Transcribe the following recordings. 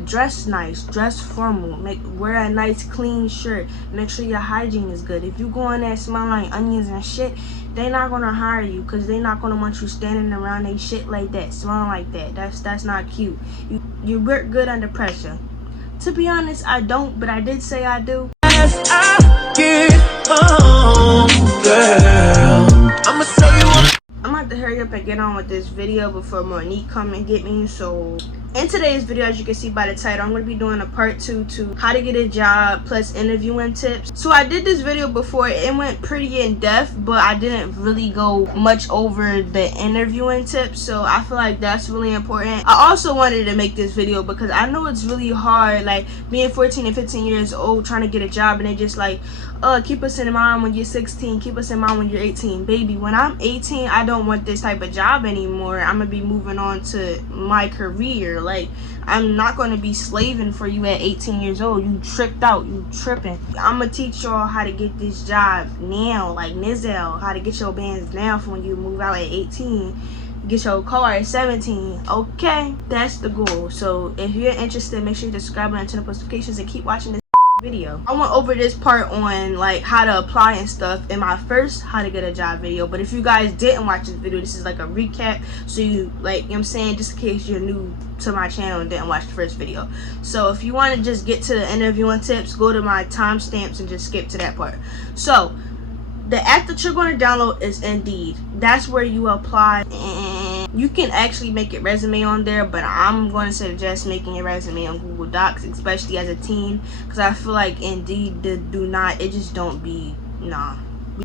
Dress nice, dress formal, wear a nice clean shirt, make sure your hygiene is good. If you go in there smelling like onions and shit, they not gonna hire you, because they not gonna want you standing around they shit like that, smelling like that. That's not cute. You work good under pressure. To be honest, I don't, but I did say I do. As I get home, girl, I'ma show you what. I'm gonna have to hurry up and get on with this video before Monique come and get me. So in today's video, as you can see by the title, I'm going to be doing a part 2 to how to get a job plus interviewing tips. So I did this video before. It went pretty in depth, but I didn't really go much over the interviewing tips. So I feel like that's really important. I also wanted to make this video because I know it's really hard, like being 14 and 15 years old trying to get a job, and they just like, keep us in mind when you're 16, keep us in mind when you're 18. Baby, when I'm 18, I don't want this type of job anymore. I'm gonna be moving on to my career. Like, I'm not gonna be slaving for you at 18 years old. You tricked out, you tripping. I'm gonna teach y'all how to get this job now, like Nizel, how to get your bands now for when you move out at 18. Get your car at 17. Okay, that's the goal. So if you're interested, make sure you subscribe and turn on notifications and keep watching this video. I went over this part on like how to apply and stuff in my first how to get a job video, but if you guys didn't watch this video, this is like a recap, so you, like, you know what I'm saying, just in case you're new to my channel and didn't watch the first video. So if you want to just get to the interviewing tips, go to my timestamps and just skip to that part. So the app that you're going to download is Indeed. That's where you apply, and you can actually make your resume on there, but I'm going to suggest making your resume on Google Docs, especially as a teen, because I feel like Indeed it just don't be, nah.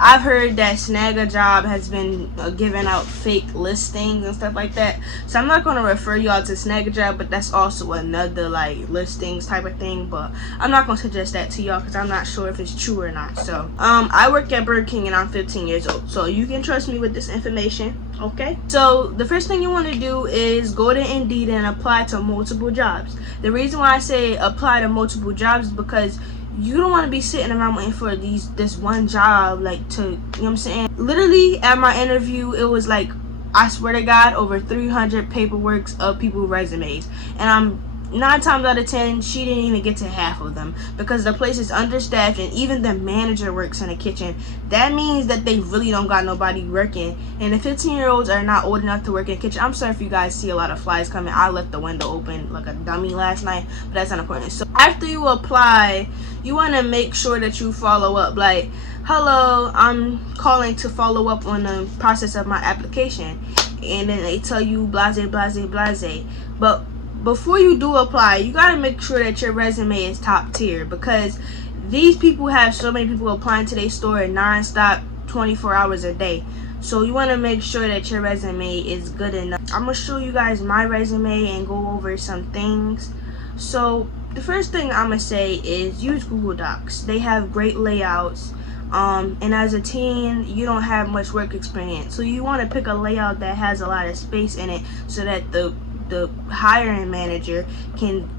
I've heard that Snag a Job has been giving out fake listings and stuff like that, so I'm not going to refer y'all to Snag a Job, but that's also another like listings type of thing, but I'm not going to suggest that to y'all because I'm not sure if it's true or not. So I work at Burger King and I'm 15 years old, so you can trust me with this information. Okay, so the first thing you want to do is go to Indeed and apply to multiple jobs. The reason why I say apply to multiple jobs is because you don't want to be sitting around waiting for this one job, like, to, you know what I'm saying. Literally at my interview, it was like, I swear to God, over 300 paperworks of people's resumes, and I'm 9 times out of 10 she didn't even get to half of them because the place is understaffed, and even the manager works in the kitchen. That means that they really don't got nobody working, and the 15-year-olds are not old enough to work in the kitchen. I'm sorry if you guys see a lot of flies coming. I left the window open like a dummy last night, but that's not important. So after you apply, you want to make sure that you follow up, like, hello, I'm calling to follow up on the process of my application, and then they tell you blase blase blase. But before you do apply, you got to make sure that your resume is top tier, because these people have so many people applying to their store non-stop 24 hours a day. So you want to make sure that your resume is good enough. I'm going to show you guys my resume and go over some things. So the first thing I'm going to say is use Google Docs. They have great layouts. And as a teen, you don't have much work experience, so you want to pick a layout that has a lot of space in it so that the hiring manager can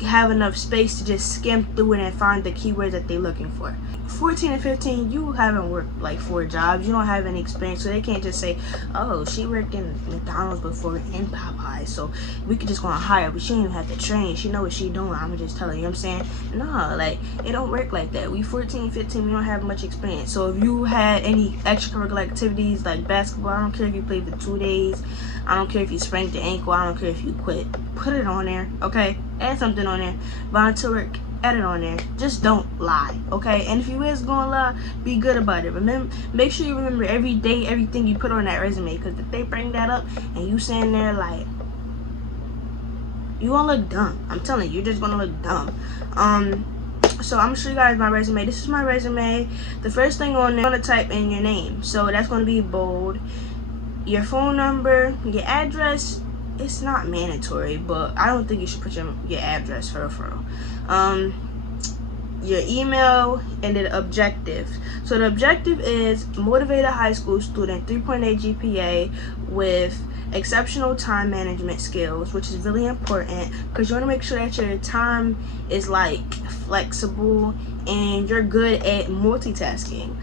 have enough space to just skim through it and find the keywords that they're looking for. 14 and 15, you haven't worked like 4 jobs, you don't have any experience, so they can't just say, oh, she worked in McDonald's before and Popeyes, so we could just go and hire her, but she don't even have to train, she know what she doing, I'ma just tell her, you know what I'm saying? No, like, it don't work like that. We 14, 15, we don't have much experience. So if you had any extracurricular activities like basketball, I don't care if you played for 2 days, I don't care if you sprained your ankle, I don't care if you quit, put it on there, okay? Add something on there. Volunteer work, add it on there. Just don't lie, okay? And if you is gonna lie, be good about it. Remember, make sure you remember every day everything you put on that resume, because if they bring that up and you sitting there like, you gonna look dumb. I'm telling you, you're just gonna look dumb. So I'm gonna show you guys my resume. This is my resume. The first thing on there, I'm gonna type in your name, so that's gonna be bold. Your phone number, your address. It's not mandatory, but I don't think you should put your address for real. Your email, and the objective. So the objective is motivated high school student, 3.8 GPA with exceptional time management skills, which is really important because you want to make sure that your time is like flexible and you're good at multitasking.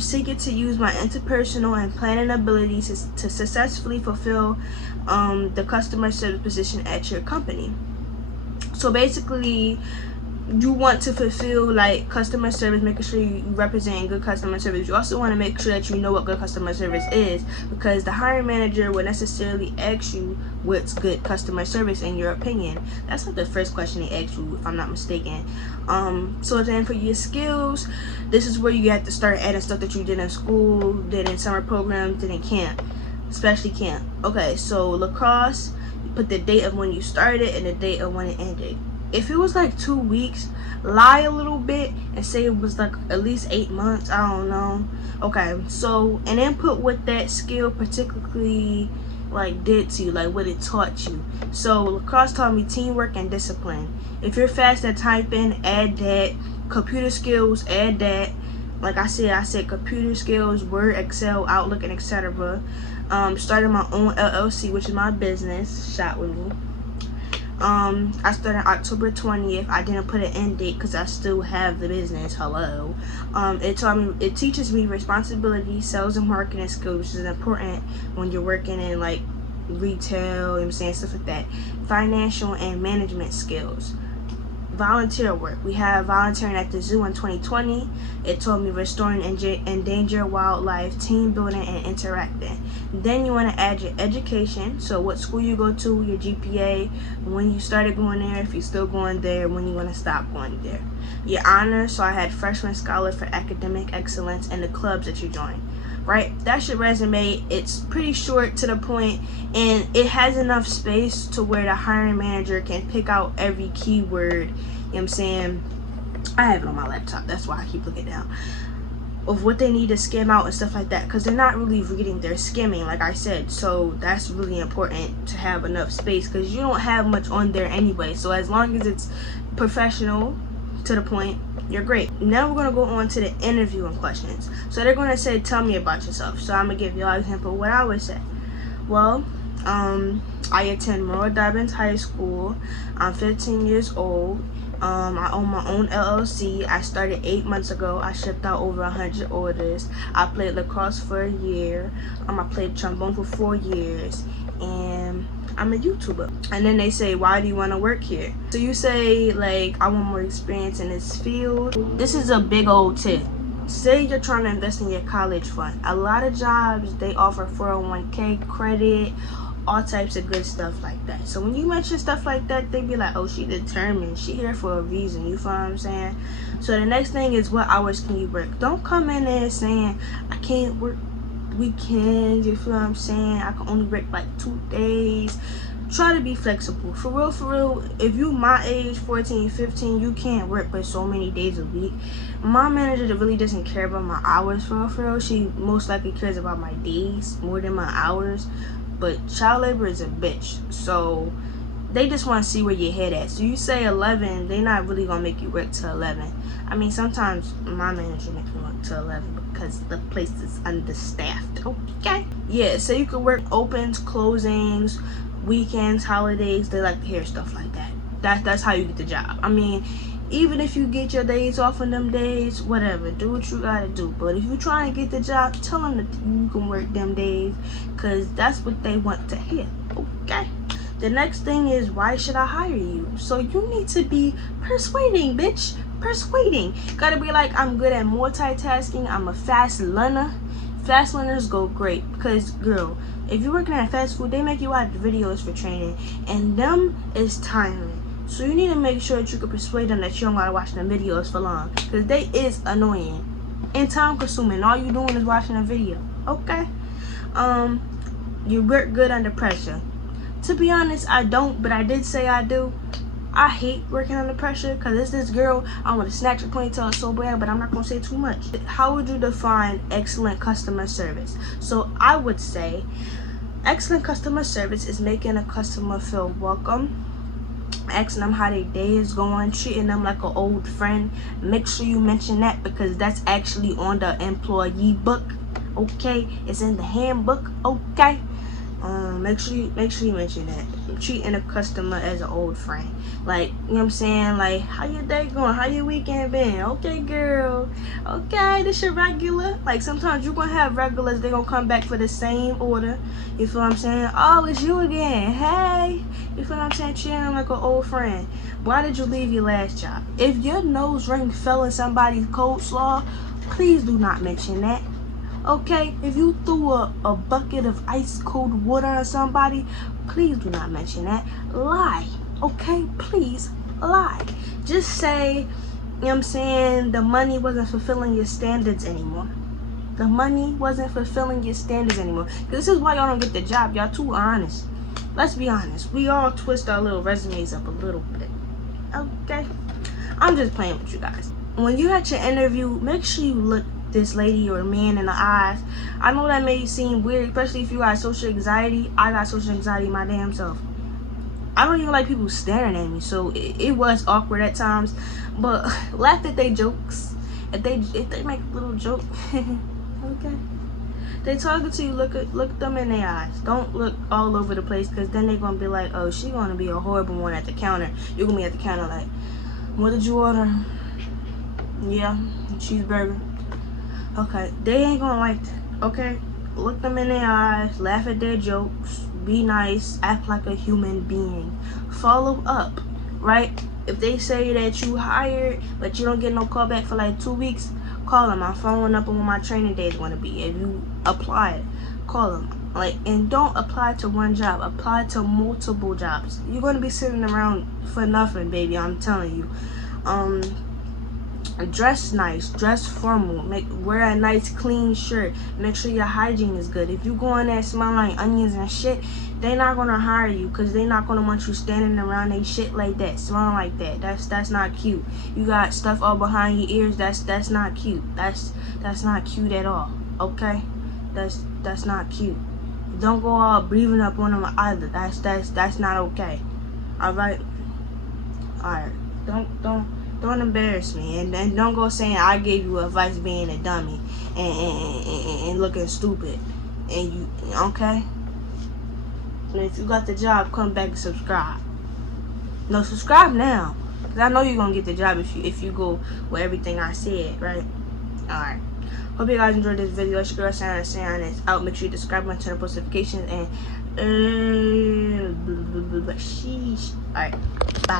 Seeking to use my interpersonal and planning abilities to successfully fulfill the customer service position at your company. So basically, you want to fulfill like customer service, making sure you represent good customer service. You also want to make sure that you know what good customer service is, because the hiring manager will necessarily ask you what's good customer service in your opinion. That's like the first question they ask you, if I'm not mistaken. So then for your skills, this is where you have to start adding stuff that you did in school, did in summer programs, did in camp, especially camp. Okay, so lacrosse, you put the date of when you started and the date of when it ended. If it was like 2 weeks, lie a little bit and say it was like at least 8 months. I don't know. Okay, so and then put what that skill particularly like did to you, like what it taught you. So lacrosse taught me teamwork and discipline. If you're fast at typing, add that. Computer skills, add that. Like I said computer skills, Word, Excel, Outlook, and etc. Started my own LLC, which is my business. Shot with me. I started October 20th. I didn't put an end date because I still have the business. Hello. It teaches me responsibility, sales and marketing skills, which is important when you're working in like retail, you know what I'm saying, stuff like that. Financial and management skills. Volunteer work. We have volunteering at the zoo in 2020. It taught me restoring endangered wildlife, team building, and interacting. Then you want to add your education. So what school you go to, your GPA, when you started going there, if you're still going there, when you want to stop going there. Your honors. So I had freshman scholar for academic excellence and the clubs that you joined. Right? That's your resume. It's pretty short, to the point, and it has enough space to where the hiring manager can pick out every keyword, you know what I'm saying? I have it on my laptop, that's why I keep looking down, of what they need to skim out and stuff like that, because they're not really reading, they're skimming, like I said. So that's really important to have enough space, because you don't have much on there anyway. So as long as it's professional, to the point, you're great. Now we're going to go on to the interviewing questions. So they're going to say, tell me about yourself. So I'm going to give y'all an example of what I would say. Well, I attend Merle Dobbins High School. I'm 15 years old. I own my own LLC. I started 8 months ago. I shipped out over 100 orders. I played lacrosse for a year. I played trombone for 4 years. And I'm a YouTuber. And then they say, why do you want to work here? So you say, like, I want more experience in this field. This is a big old tip. Say you're trying to invest in your college fund. A lot of jobs, they offer 401k credit, all types of good stuff like that. So when you mention stuff like that, they be like, oh, she determined, she here for a reason. You feel what I'm saying? So the next thing is, what hours can you work? Don't come in there saying, I can't work weekends, you feel what I'm saying? I can only work like 2 days. Try to be flexible. For real, if you my age, 14, 15, you can't work but so many days a week. My manager really doesn't care about my hours, for real. She most likely cares about my days more than my hours. But child labor is a bitch. So they just want to see where your head at. So you say 11, they not really gonna make you work till 11. I mean, sometimes my manager makes me work till 11 because the place is understaffed. Okay. Yeah, so you could work opens, closings, weekends, holidays. They like to hear stuff like that. That's how you get the job. I mean, even if you get your days off on them days, whatever, do what you gotta do. But if you try and get the job, tell them that you can work them days, because that's what they want to hear. Okay. The next thing is, why should I hire you? So you need to be persuading, bitch. Persuading. Gotta be like, I'm good at multitasking. I'm a fast learner. Fast learners go great, because, girl, if you're working at fast food, they make you watch videos for training, and them is tiring. So you need to make sure that you can persuade them that you don't gotta watch them videos for long, because they is annoying and time consuming. All you doing is watching a video. Okay. You work good under pressure. To be honest, I don't, but I did say I do. I hate working under pressure, because it's this girl, I want to snatch her ponytail so bad, but I'm not going to say too much. How would you define excellent customer service? So I would say excellent customer service is making a customer feel welcome, asking them how their day is going, treating them like an old friend. Make sure you mention that, because that's actually on the employee book. Okay, it's in the handbook. Okay. Make sure you mention that. treating a customer as an old friend. Like, you know what I'm saying? Like, how your day going? How your weekend been? Okay, girl. Okay, this your regular. Like, sometimes you're gonna have regulars, they gonna come back for the same order. You feel what I'm saying? Oh, it's you again. Hey. You feel what I'm saying? Treating them like an old friend. Why did you leave your last job? If your nose ring fell in somebody's coleslaw, please do not mention that. Okay, if you threw a bucket of ice cold water on somebody, please do not mention that. Lie. Okay, please lie. Just say, you know what I'm saying, the money wasn't fulfilling your standards anymore. The money wasn't fulfilling your standards anymore. This is why y'all don't get the job. Y'all too honest. Let's be honest. We all twist our little resumes up a little bit. Okay? I'm just playing with you guys. When you at your interview, make sure you look this lady or man in the eyes. I know that may seem weird, especially if you got social anxiety. I got social anxiety my damn self. I don't even like people staring at me, so it was awkward at times. But laugh at their jokes. If they make a little joke, okay. They talking to you, look them in their eyes. Don't look all over the place, because then they're gonna be like, oh, she gonna be a horrible one at the counter. You're gonna be at the counter like, what did you order? Yeah, cheeseburger. Okay, they ain't gonna like that. Okay, look them in their eyes, laugh at their jokes, be nice, act like a human being. Follow up, right? If they say that you hired but you don't get no call back for like 2 weeks, call them. I'm following up on when my training day is going to be. If you apply, call them. Like, and don't apply to one job, apply to multiple jobs. You're going to be sitting around for nothing, baby, I'm telling you. Dress nice, dress formal, wear a nice clean shirt, make sure your hygiene is good. If you go in there smelling like onions and shit, they not gonna hire you, because they not gonna want you standing around they shit like that, smelling like that. That's not cute. You got stuff all behind your ears, that's not cute. That's not cute at all. Okay, that's not cute. Don't go all breathing up on them either. That's not okay. All right. Don't embarrass me, and then don't go saying I gave you advice being a dummy and looking stupid. And you, okay? And if you got the job, come back and subscribe. No, subscribe now, cause I know you're gonna get the job if you go with everything I said, right? All right. Hope you guys enjoyed this video. It's your girl Syriana C is out. Make sure you subscribe and turn on post notifications and sheesh. All right. Bye.